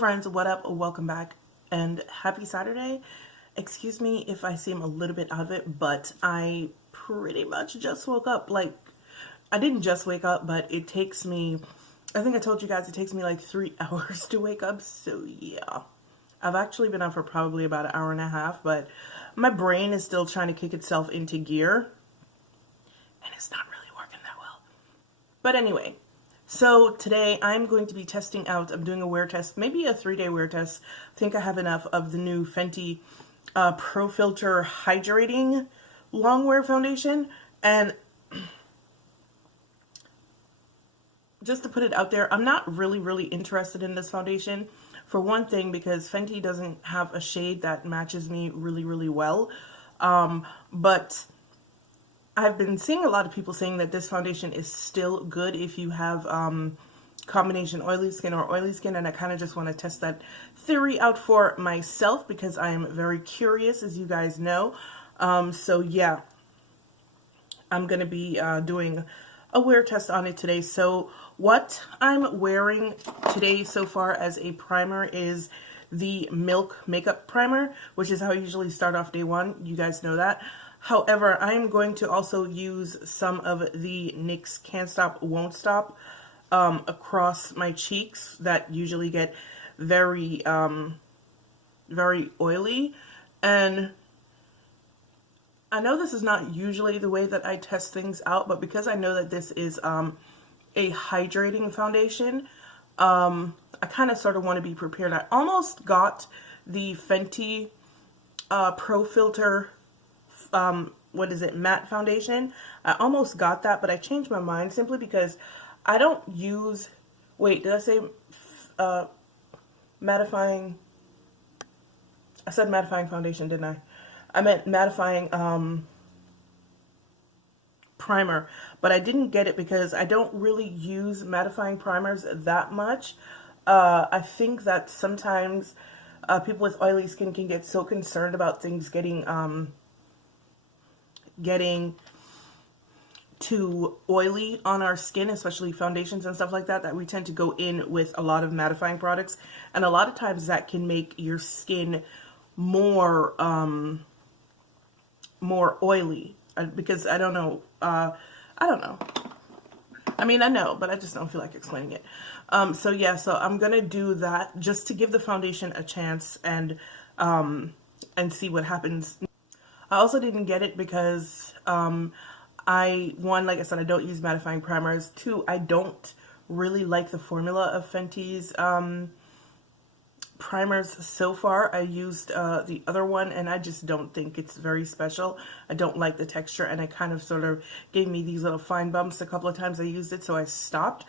friends, what up? Welcome back and happy Saturday. Excuse me if I seem a little bit out of it, but I pretty much just woke up. Like, I didn't just wake up, but it takes me, I think I told you guys it takes me like 3 hours to wake up. So yeah, I've actually been up for probably about an hour and a half, but my brain is still trying to kick itself into gear and it's not really working that well. But anyway, so today I'm going to be testing out, I'm doing a wear test, maybe a 3-day wear test. I think I have enough of the new Fenty Pro Filtr Hydrating Longwear foundation. And just to put it out there, I'm not really interested in this foundation. For one thing, because Fenty doesn't have a shade that matches me really well. But I've been seeing a lot of people saying that this foundation is still good if you have combination oily skin or oily skin, and I kind of just want to test that theory out for myself because I am very curious, as you guys know. So yeah, I'm going to be doing a wear test on it today. So what I'm wearing today so far as a primer is the Milk Makeup Primer, which is how I usually start off day one. You guys know that. However, I am going to also use some of the NYX Can't Stop, Won't Stop across my cheeks that usually get very, very oily. And I know this is not usually the way that I test things out, but because I know that this is a hydrating foundation, I kind of sort of want to be prepared. I almost got the Fenty Pro Filtr what is it, matte foundation. I almost got that, but I changed my mind simply because I don't use, wait, did I say mattifying? I said mattifying foundation, didn't I? I meant mattifying primer, but I didn't get it because I don't really use mattifying primers that much. I think that sometimes people with oily skin can get so concerned about things getting too oily on our skin, especially foundations and stuff like that, that we tend to go in with a lot of mattifying products, and a lot of times that can make your skin more more oily, because I don't know, I mean, I know, but I just don't feel like explaining it. So yeah, so I'm gonna do that just to give the foundation a chance and see what happens. I also didn't get it because one, like I said, I don't use mattifying primers. 2, I don't really like the formula of Fenty's primers so far. I used the other one and I just don't think it's very special. I don't like the texture, and it kind of sort of gave me these little fine bumps a couple of times I used it, so I stopped.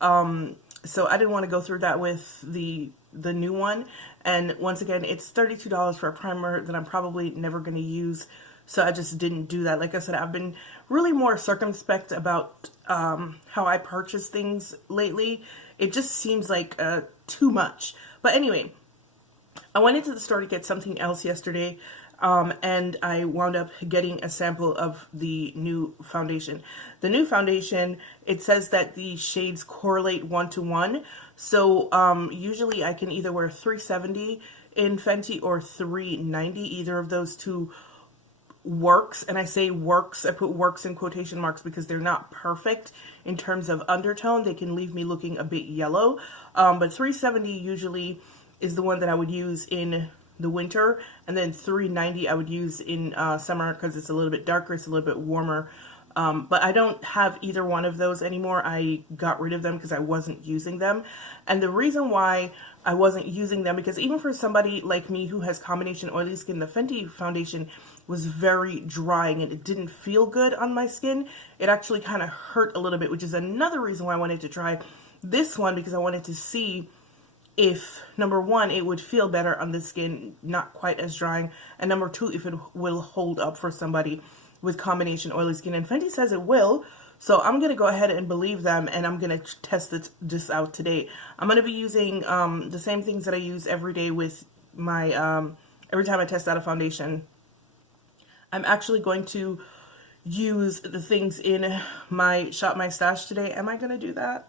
So I didn't want to go through that with the new one. And once again, it's $32 for a primer that I'm probably never going to use, so I just didn't do that. Like I said, I've been really more circumspect about how I purchase things lately. It just seems like too much. But anyway, I went into the store to get something else yesterday, and I wound up getting a sample of the new foundation. The new foundation, it says that the shades correlate 1-to-1. So usually I can either wear 370 in Fenty or 390. Either of those two works. And I say works, I put works in quotation marks because they're not perfect in terms of undertone. They can leave me looking a bit yellow. But 370 usually is the one that I would use in the winter, and then 390 I would use in summer because it's a little bit darker, it's a little bit warmer. But I don't have either one of those anymore. I got rid of them because I wasn't using them. And the reason why I wasn't using them, because even for somebody like me who has combination oily skin, the Fenty foundation was very drying and it didn't feel good on my skin. It actually kind of hurt a little bit, which is another reason why I wanted to try this one, because I wanted to see if, number one, it would feel better on the skin, not quite as drying, and number 2, if it will hold up for somebody with combination oily skin. And Fenty says it will, so I'm going to go ahead and believe them, and I'm going to test this out today. I'm going to be using the same things that I use every day with my, every time I test out a foundation. I'm actually going to use the things in my Shop My Stash today. Am I going to do that?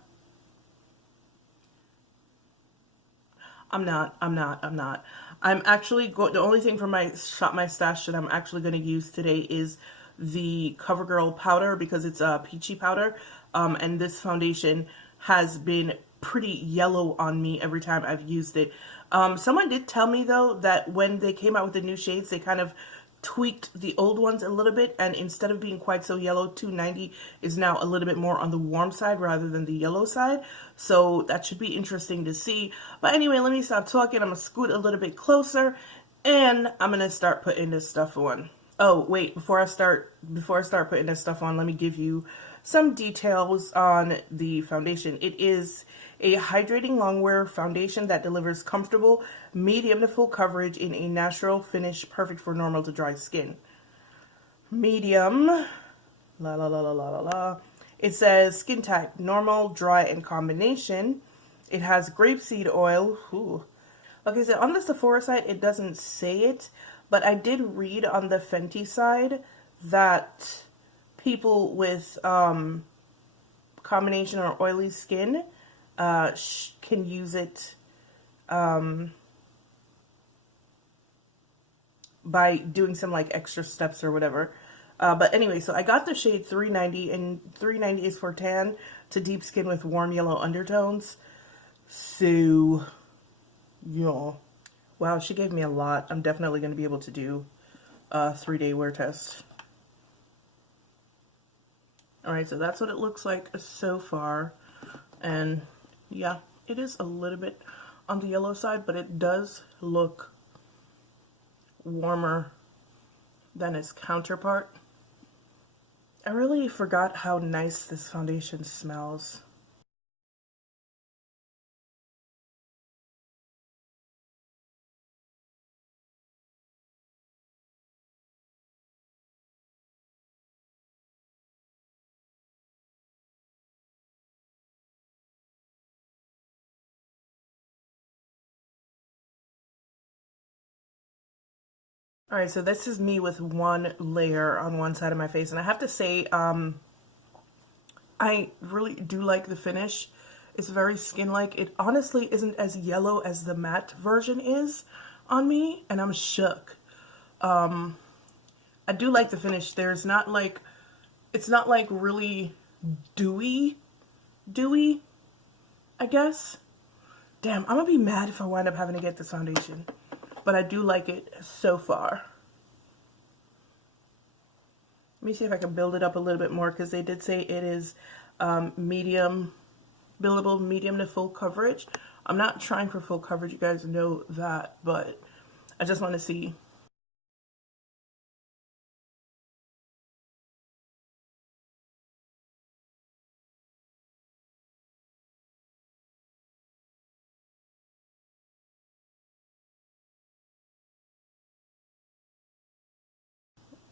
I'm actually the only thing from my Shop My Stash that I'm actually going to use today is the CoverGirl powder, because it's a peachy powder. And this foundation has been pretty yellow on me every time I've used it. Someone did tell me though that when they came out with the new shades, they kind of tweaked the old ones a little bit, and instead of being quite so yellow, 290 is now a little bit more on the warm side rather than the yellow side. So that should be interesting to see. But anyway, let me stop talking. I'm gonna scoot a little bit closer and I'm gonna start putting this stuff on. Oh wait, before I start putting this stuff on, let me give you some details on the foundation. It is a hydrating longwear foundation that delivers comfortable medium to full coverage in a natural finish, perfect for normal to dry skin. Medium, la la la la la la la. It says skin type normal, dry, and combination. It has grapeseed oil. Ooh. Okay, so on the Sephora side, it doesn't say it, but I did read on the Fenty side that people with combination or oily skin can use it by doing some like extra steps or whatever. But anyway, so I got the shade 390, and 390 is for tan to deep skin with warm yellow undertones. So, yeah. Wow, she gave me a lot. I'm definitely going to be able to do a 3-day wear test. Alright, so that's what it looks like so far. And yeah, it is a little bit on the yellow side, but it does look warmer than its counterpart. I really forgot how nice this foundation smells. Alright, so this is me with one layer on one side of my face, and I have to say, I really do like the finish. It's very skin-like. It honestly isn't as yellow as the matte version is on me, and I'm shook. I do like the finish. There's not like, it's not like really dewy, I guess. Damn, I'm gonna be mad if I wind up having to get this foundation. But I do like it so far. Let me see if I can build it up a little bit more, because they did say it is medium, billable medium to full coverage. I'm not trying for full coverage, you guys know that, but I just want to see.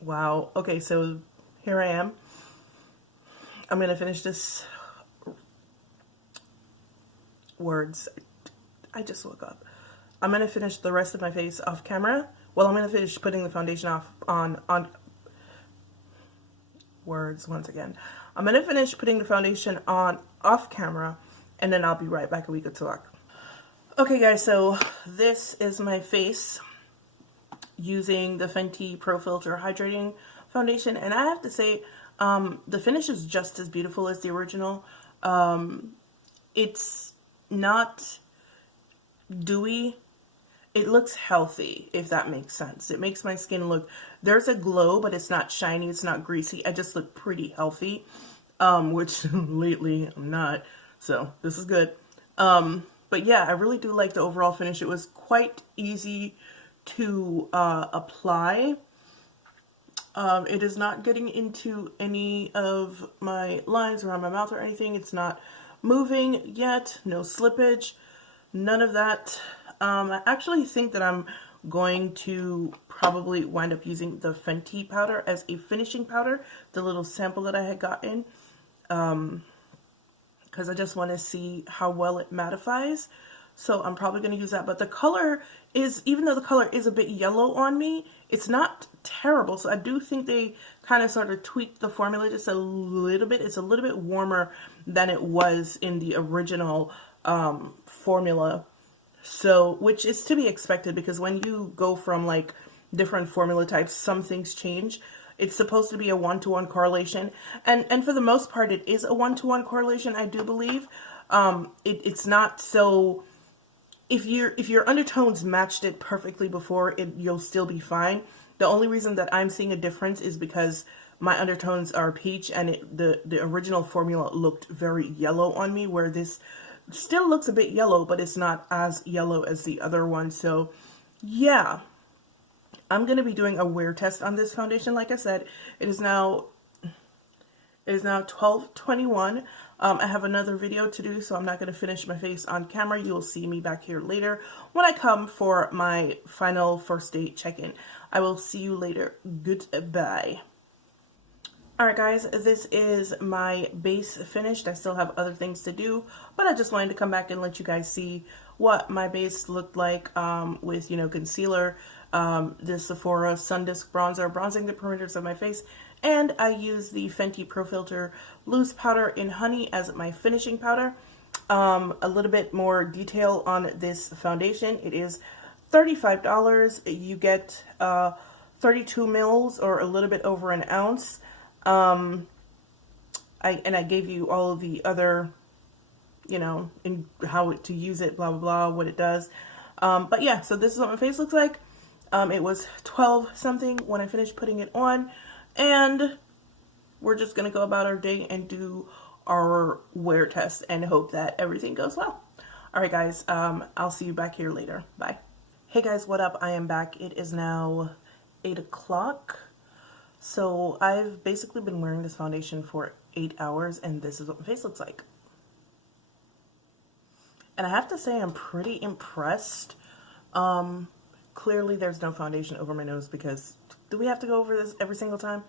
Wow. Okay, so here I am. I'm going to finish this. Words. I just woke up. I'm going to finish the rest of my face off camera. Well, I'm going to finish putting the foundation off on words once again. I'm going to finish putting the foundation on off camera, and then I'll be right back and we could talk. Okay, guys, so this is my face using the Fenty Pro Filtr Hydrating Foundation, and I have to say, the finish is just as beautiful as the original. It's not dewy. It looks healthy, if that makes sense. It makes my skin look, there's a glow, but it's not shiny, it's not greasy. I just look pretty healthy, which lately I'm not, so this is good. But yeah, I really do like the overall finish. It was quite easy to apply. It is not getting into any of my lines around my mouth or anything. It's not moving yet, no slippage, none of that. I actually think that I'm going to probably wind up using the Fenty powder as a finishing powder, the little sample that I had gotten, because I just want to see how well it mattifies. So I'm probably going to use that. But the color is, even though the color is a bit yellow on me, it's not terrible. So I do think they kind of sort of tweaked the formula just a little bit. It's a little bit warmer than it was in the original formula. So, which is to be expected because when you go from like different formula types, some things change. It's supposed to be a one-to-one correlation, and for the most part, it is a one-to-one correlation. I do believe it's not so. If your undertones matched it perfectly before, you'll still be fine. The only reason that I'm seeing a difference is because my undertones are peach, and the original formula looked very yellow on me, where this still looks a bit yellow, but it's not as yellow as the other one. So yeah, I'm going to be doing a wear test on this foundation. Like I said, it is now 12:21. I have another video to do, so I'm not going to finish my face on camera. You'll see me back here later when I come for my final first date check-in. I will see you later. Goodbye. Alright guys, this is my base finished. I still have other things to do, but I just wanted to come back and let you guys see what my base looked like with, concealer, the Sephora Sun Disc Bronzer, bronzing the perimeters of my face, and I use the Fenty Pro Filtr Loose Powder in Honey as my finishing powder. A little bit more detail on this foundation. It is $35. You get 32 mils or a little bit over an ounce. I gave you all of the other, in how to use it, blah, blah, blah, what it does. But yeah, so this is what my face looks like. It was 12 something when I finished putting it on, and we're just going to go about our day and do our wear test and hope that everything goes well. All right, guys, I'll see you back here later. Bye. Hey guys, what up? I am back. It is now 8 o'clock. So I've basically been wearing this foundation for 8 hours, and this is what my face looks like. And I have to say I'm pretty impressed. Clearly there's no foundation over my nose because do we have to go over this every single time?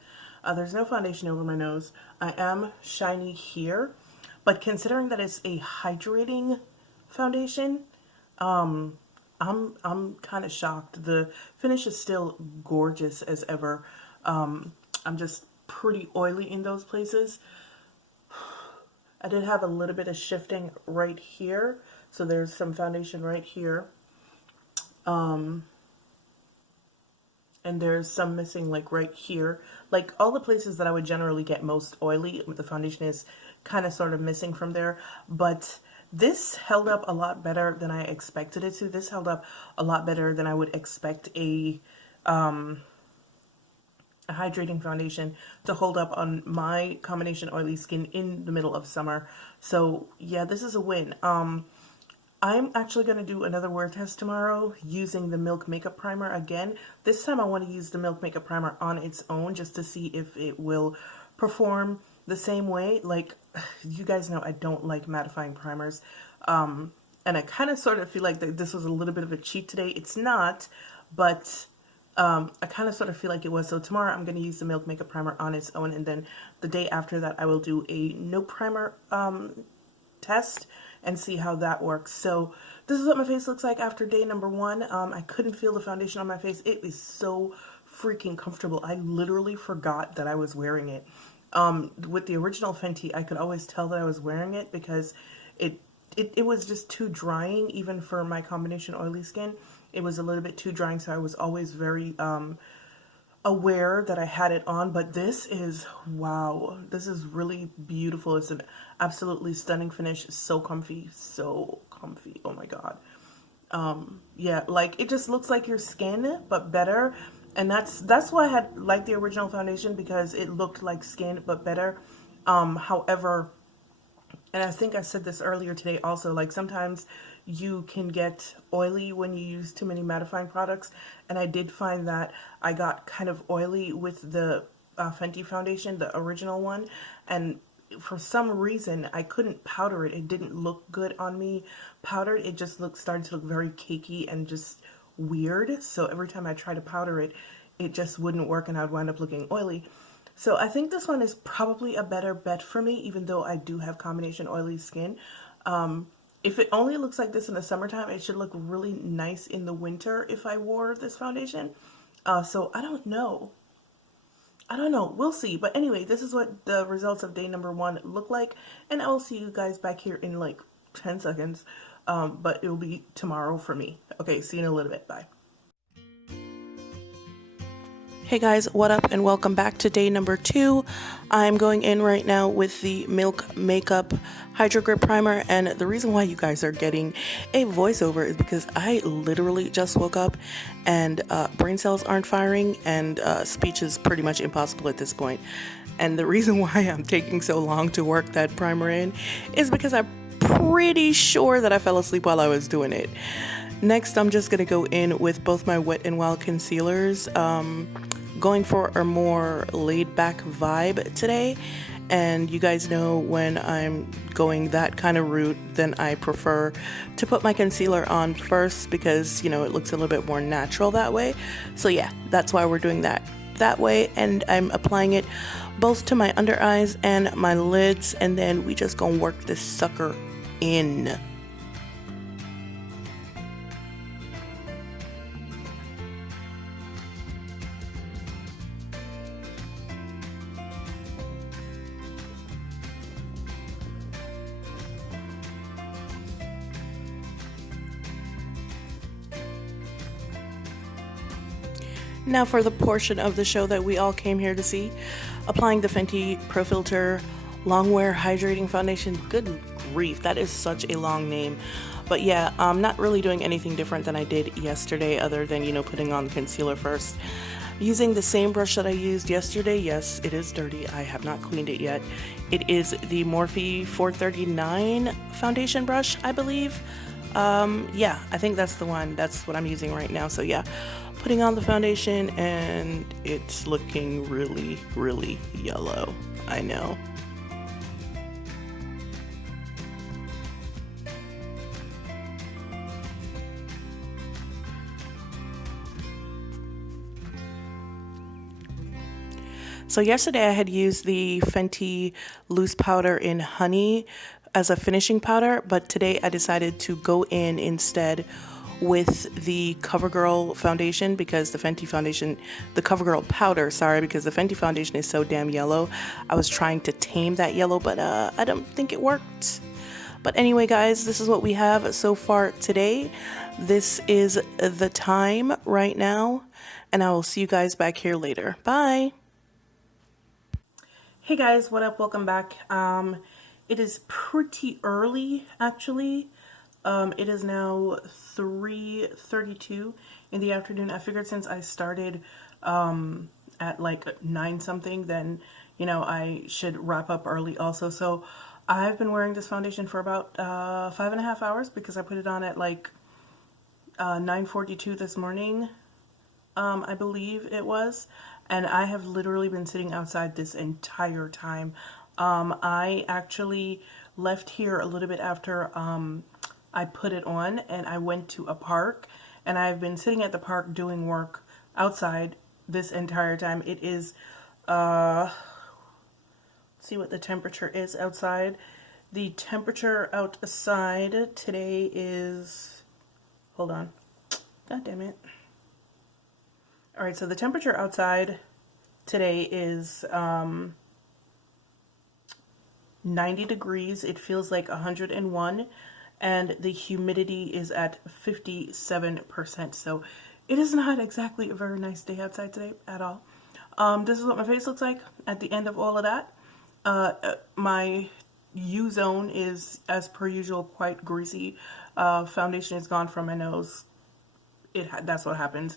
There's no foundation over my nose. I am shiny here, but considering that it's a hydrating foundation, I'm kind of shocked. The finish is still gorgeous as ever. I'm just pretty oily in those places. I did have a little bit of shifting right here, so there's some foundation right here. And there's some missing like right here. Like all the places that I would generally get most oily, the foundation is kind of sort of missing from there. But this held up a lot better than I expected it to. This held up a lot better than I would expect a hydrating foundation to hold up on my combination oily skin in the middle of summer. So yeah, this is a win. I'm actually going to do another wear test tomorrow using the Milk Makeup Primer again. This time I want to use the Milk Makeup Primer on its own just to see if it will perform the same way. Like, you guys know I don't like mattifying primers. And I kind of sort of feel like that this was a little bit of a cheat today. It's not, but I kind of sort of feel like it was. So tomorrow I'm going to use the Milk Makeup Primer on its own, and then the day after that I will do a no primer test and see how that works. So this is what my face looks like after day number 1. I couldn't feel the foundation on my face. It is so freaking comfortable. I literally forgot that I was wearing it. With the original Fenty, I could always tell that I was wearing it because it was just too drying, even for my combination oily skin. It was a little bit too drying, so I was always very aware that I had it on. But this is, wow, this is really beautiful. It's an absolutely stunning finish. So comfy, so comfy. Oh my god. Yeah, like it just looks like your skin but better, and that's why I had liked the original foundation, because it looked like skin but better. However, and I think I said this earlier today also, like sometimes you can get oily when you use too many mattifying products, and I did find that I got kind of oily with the Fenty foundation, the original one, and for some reason I couldn't powder it. It didn't look good on me powdered. It just started to look very cakey and just weird. So every time I tried to powder it, it just wouldn't work, and I'd wind up looking oily. So I think this one is probably a better bet for me, even though I do have combination oily skin. If it only looks like this in the summertime, it should look really nice in the winter if I wore this foundation. So I don't know. We'll see. But anyway, this is what the results of day number 1 look like. And I will see you guys back here in like 10 seconds but it will be tomorrow for me. Okay, see you in a little bit. Bye. Hey guys, what up and welcome back to day number 2. I'm going in right now with the Milk Makeup Hydro Grip Primer, and the reason why you guys are getting a voiceover is because I literally just woke up and brain cells aren't firing, and speech is pretty much impossible at this point. And the reason why I'm taking so long to work that primer in is because I'm pretty sure that I fell asleep while I was doing it. Next, I'm just going to go in with both my Wet n Wild concealers, going for a more laid-back vibe today. And you guys know when I'm going that kind of route, then I prefer to put my concealer on first because, you know, it looks a little bit more natural that way. So yeah, that's why we're doing that way. And I'm applying it both to my under eyes and my lids, and then we just gonna work this sucker in. Now for the portion of the show that we all came here to see, applying the Fenty Pro Filtr Longwear Hydrating Foundation. Good grief, that is such a long name. But yeah, I'm not really doing anything different than I did yesterday other than, you know, putting on the concealer first. Using the same brush that I used yesterday. Yes, it is dirty. I have not cleaned it yet. It is the Morphe 439 foundation brush, I believe. Yeah, I think that's the one. That's what I'm using right now. So yeah, putting on the foundation, and it's looking really, really yellow. I know. So yesterday I had used the Fenty loose powder in honey as a finishing powder, but today I decided to go in instead with the CoverGirl foundation because the CoverGirl powder, sorry, because the Fenty foundation is so damn yellow. I was trying to tame that yellow, but I don't think it worked. But anyway, guys, this is what we have so far today. This is the time right now, and I will see you guys back here later. Bye. Hey guys, what up? Welcome back. It is pretty early, actually. It is now 3:32 in the afternoon. I figured since I started at like 9 something, then, you know, I should wrap up early also. So I've been wearing this foundation for about 5.5 hours because I put it on at like 9:42 this morning, I believe it was. And I have literally been sitting outside this entire time. I actually left here a little bit after I put it on, and I went to a park, and I've been sitting at the park doing work outside this entire time. It is, let's see what the temperature is outside. The temperature outside today is, hold on, god damn it. Alright, so the temperature outside today is 90 degrees. It feels like 101, and the humidity is at 57%. So it is not exactly a very nice day outside today at all. This is what my face looks like at the end of all of that. My U-zone is, as per usual, quite greasy. Foundation is gone from my nose. That's what happens.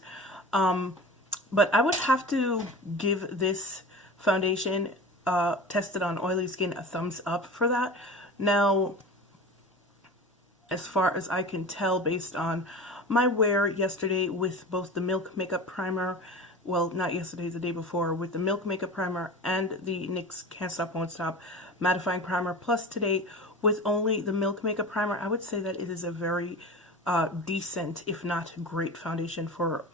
But I would have to give this foundation tested on oily skin a thumbs up for that. Now, as far as I can tell based on my wear yesterday with both the Milk Makeup Primer, well, not yesterday, the day before, with the Milk Makeup Primer and the NYX Can't Stop Won't Stop Mattifying Primer, plus today with only the Milk Makeup Primer, I would say that it is a very decent, if not great, foundation for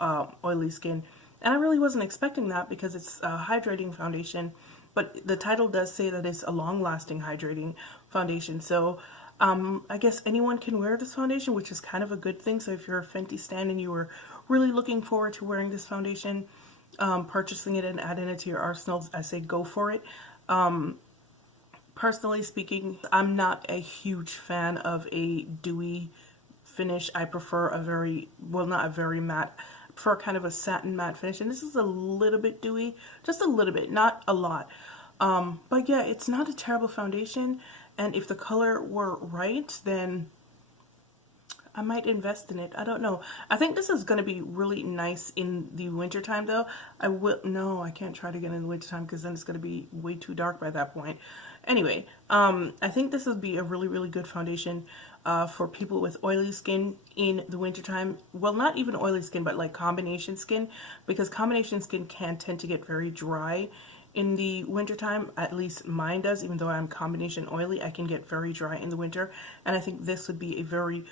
oily skin. And I really wasn't expecting that because it's a hydrating foundation, but the title does say that it's a long-lasting hydrating foundation. So I guess anyone can wear this foundation, which is kind of a good thing. So if you're a Fenty stan and you were really looking forward to wearing this foundation, purchasing it and adding it to your arsenals, I say go for it. Personally speaking, I'm not a huge fan of a dewy finish. I prefer a very, well, not a very matte, I prefer kind of a satin matte finish, and this is a little bit dewy, just a little bit, not a lot. But yeah, it's not a terrible foundation, and if the color were right, then I might invest in it. I don't know. I think this is going to be really nice in the wintertime though. No, I can't try to get in the wintertime because then it's going to be way too dark by that point. Anyway, I think this would be a really, really good foundation for people with oily skin in the wintertime. Well, not even oily skin, but like combination skin, because combination skin can tend to get very dry in the wintertime. At least mine does. Even though I'm combination oily, I can get very dry in the winter, and I think this would be a very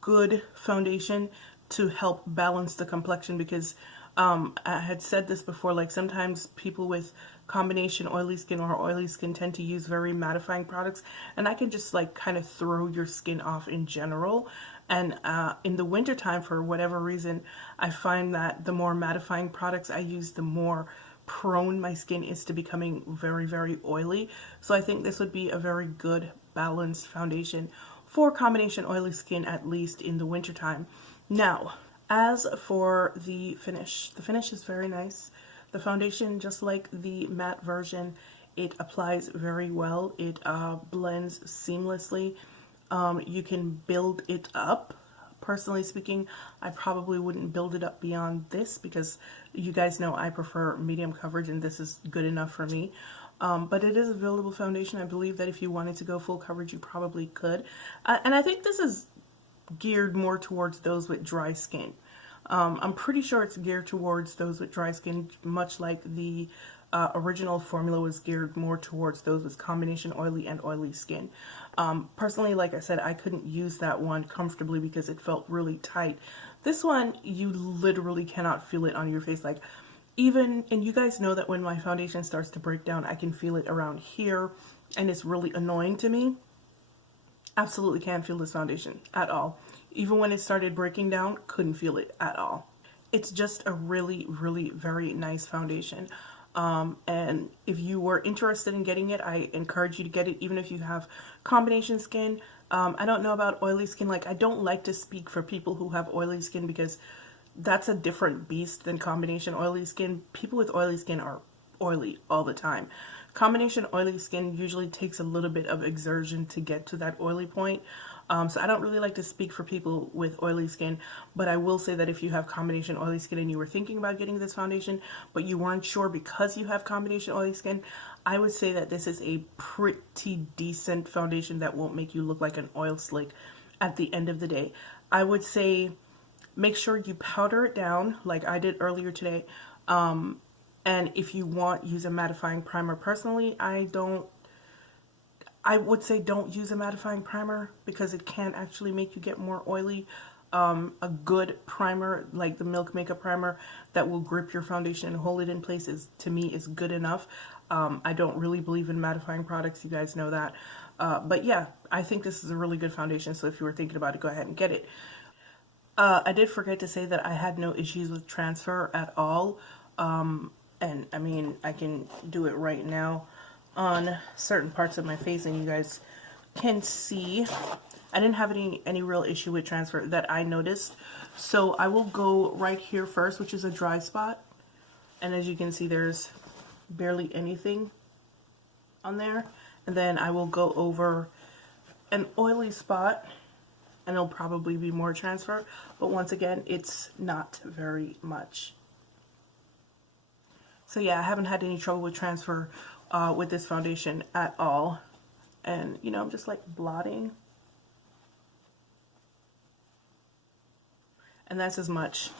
good foundation to help balance the complexion, because I had said this before, like sometimes people with combination oily skin or oily skin tend to use very mattifying products, and I can just like kind of throw your skin off in general. And in the wintertime, for whatever reason, I find that the more mattifying products I use, the more prone my skin is to becoming very, very oily. So I think this would be a very good balanced foundation for combination oily skin, at least in the wintertime. Now, as for the finish is very nice. The foundation, just like the matte version, it applies very well. It blends seamlessly. You can build it up. Personally speaking, I probably wouldn't build it up beyond this, because you guys know I prefer medium coverage and this is good enough for me. But it is a buildable foundation. I believe that if you wanted to go full coverage, you probably could. And I think this is geared more towards those with dry skin. I'm pretty sure it's geared towards those with dry skin, much like the original formula was geared more towards those with combination oily and oily skin. Personally, like I said, I couldn't use that one comfortably because it felt really tight. This one, you literally cannot feel it on your face. Like, even, and you guys know that when my foundation starts to break down, I can feel it around here, and it's really annoying to me. Absolutely can't feel this foundation at all. Even when it started breaking down, couldn't feel it at all. It's just a really, really very nice foundation. And if you were interested in getting it, I encourage you to get it, even if you have combination skin. I don't know about oily skin. Like, I don't like to speak for people who have oily skin, because that's a different beast than combination oily skin. People with oily skin are oily all the time. Combination oily skin usually takes a little bit of exertion to get to that oily point. So I don't really like to speak for people with oily skin, but I will say that if you have combination oily skin and you were thinking about getting this foundation, but you weren't sure because you have combination oily skin, I would say that this is a pretty decent foundation that won't make you look like an oil slick at the end of the day. I would say make sure you powder it down like I did earlier today. And if you want, use a mattifying primer. Personally, I would say don't use a mattifying primer, because it can actually make you get more oily. A good primer, like the Milk Makeup Primer, that will grip your foundation and hold it in place, to me, is good enough. I don't really believe in mattifying products, you guys know that. But yeah, I think this is a really good foundation, so if you were thinking about it, go ahead and get it. I did forget to say that I had no issues with transfer at all. And I mean, I can do it right now on certain parts of my face, and you guys can see I didn't have any real issue with transfer that I noticed. So I will go right here first, which is a dry spot, and as you can see, there's barely anything on there. And then I will go over an oily spot, and it'll probably be more transfer, but once again, it's not very much. So yeah, I haven't had any trouble with transfer with this foundation at all. And you know, I'm just like blotting, and that's as much,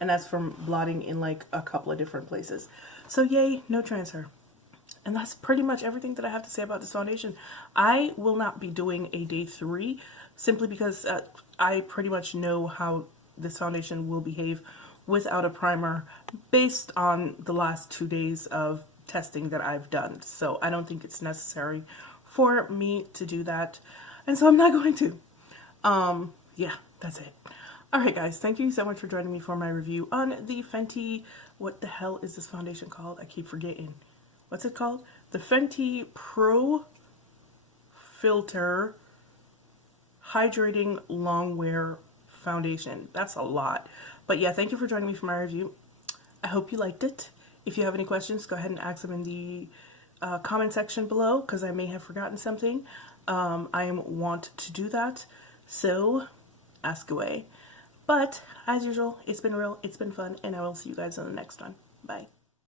and that's from blotting in like a couple of different places. So yay, no transfer. And that's pretty much everything that I have to say about this foundation. I will not be doing a day 3, simply because I pretty much know how this foundation will behave without a primer based on the last 2 days of testing that I've done. So I don't think it's necessary for me to do that, and so I'm not going to. Yeah, that's it. Alright guys, thank you so much for joining me for my review on the Fenty, what the hell is this foundation called? I keep forgetting. What's it called? The Fenty Pro Filtr Hydrating Longwear Foundation. That's a lot. But yeah, thank you for joining me for my review. I hope you liked it. If you have any questions, go ahead and ask them in the comment section below, because I may have forgotten something. I want to do that, so ask away. But as usual, it's been real, it's been fun, and I will see you guys on the next one. Bye.